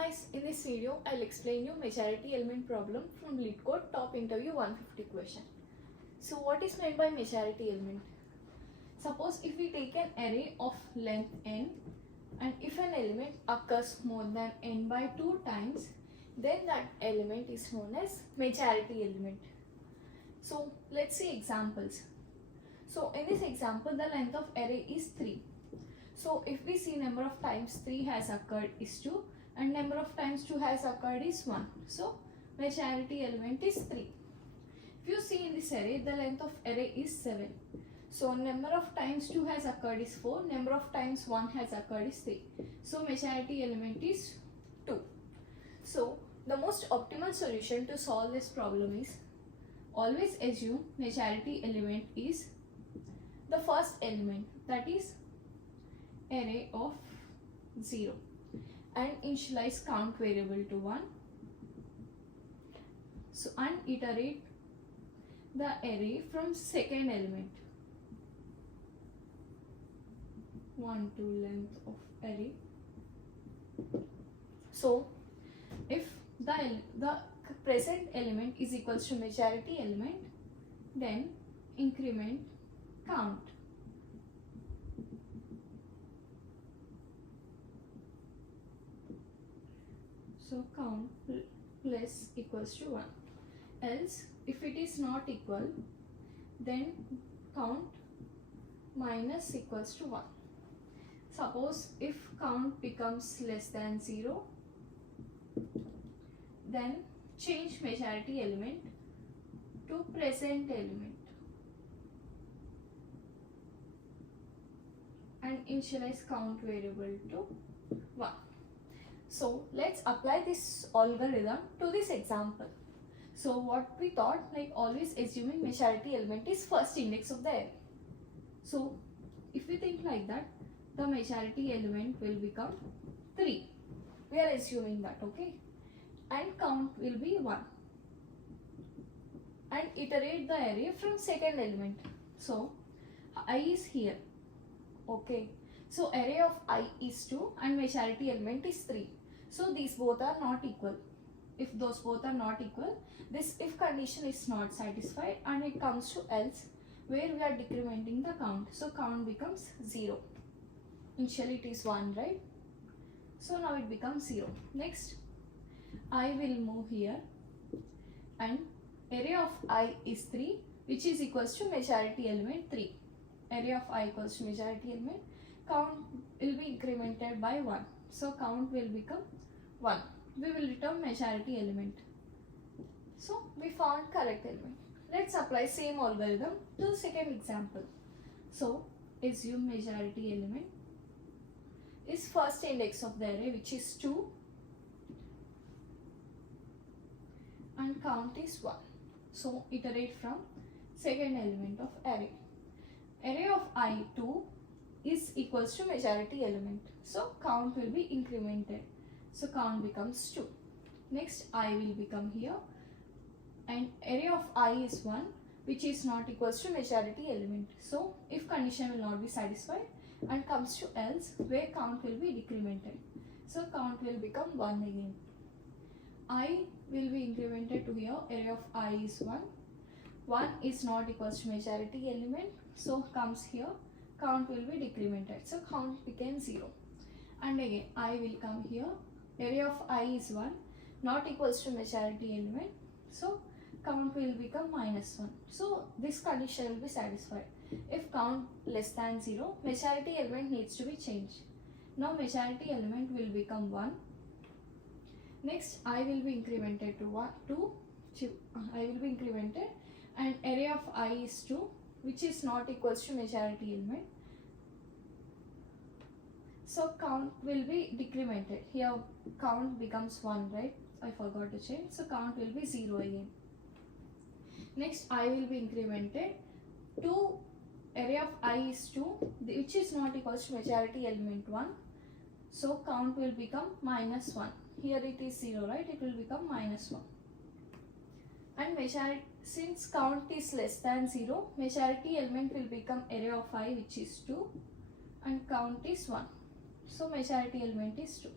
guys, in this video I'll explain you majority element problem from Leetcode top interview 150 question. So what is meant by majority element? Suppose if we take an array of length n and if an element occurs more than n by 2 times, then that element is known as majority element. So let's see examples. So in this example the length of array is 3. So if we see number of times 3 has occurred is 2 and number of times 2 has occurred is 1. So majority element is 3. If you see in this array, the length of array is 7. So number of times 2 has occurred is 4, number of times 1 has occurred is 3. So majority element is 2. So the most optimal solution to solve this problem is always assume majority element is the first element, that is array of 0, and initialize count variable to 1. So and iterate the array from second element 1 to length of array. So if the present element is equals to majority element, then increment count. So count plus equals to 1. Else if it is not equal, then count minus equals to 1. Suppose if count becomes less than 0, then change majority element to present element and initialize count variable to 1. So let's apply this algorithm to this example. So what we thought, like always assuming majority element is first index of the array. So if we think like that, the majority element will become 3. We are assuming that, okay? And count will be 1. And iterate the array from second element. So I is here, okay? So array of I is 2 and majority element is 3. So these both are not equal. If those both are not equal, this if condition is not satisfied and it comes to else, where we are decrementing the count. So count becomes 0. Initially it is 1, right? So now it becomes 0. Next, I will move here and array of I is 3, which is equals to majority element 3. Array of I equals to majority element, count will be incremented by 1. So count will become 1. We will return majority element. So we found correct element. Let's apply same algorithm to the second example. So assume majority element is first index of the array, which is 2, and count is 1. So iterate from second element of array. Array of I2 is equals to majority element. So count will be incremented. So count becomes 2. Next I will become here and array of I is 1, which is not equals to majority element. So if condition will not be satisfied and comes to else, where count will be decremented. So count will become 1 again. I will be incremented to here, array of I is 1. 1 is not equals to majority element, so comes here, count will be decremented. So count became 0. And again I will come here, array of I is 1, not equals to majority element, so count will become minus 1. So this condition will be satisfied. If count less than 0, majority element needs to be changed. Now majority element will become 1. Next I will be incremented to 2. I will be incremented and array of I is 2, which is not equals to majority element. So count will be decremented. Here count becomes 1, right? I forgot to change. So count will be 0 again. Next I will be incremented to array of I is 2, which is not equals to majority element 1. So count will become minus 1. Here it is 0, right? It will become minus 1. And since count is less than 0, majority element will become array of I, which is 2, and count is 1. So majority element is 2.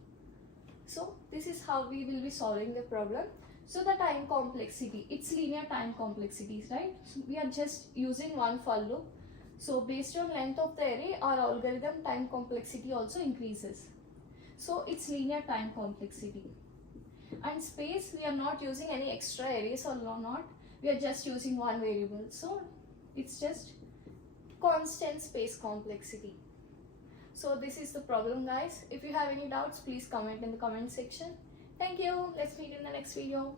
So this is how we will be solving the problem. So the time complexity, it's linear time complexities, right? So we are just using one for loop. So based on length of the array, our algorithm time complexity also increases. So it's linear time complexity. And space, we are not using any extra arrays or not. We are just using one variable. So it's just constant space complexity. So this is the problem, guys. If you have any doubts, please comment in the comment section. Thank you. Let's meet in the next video.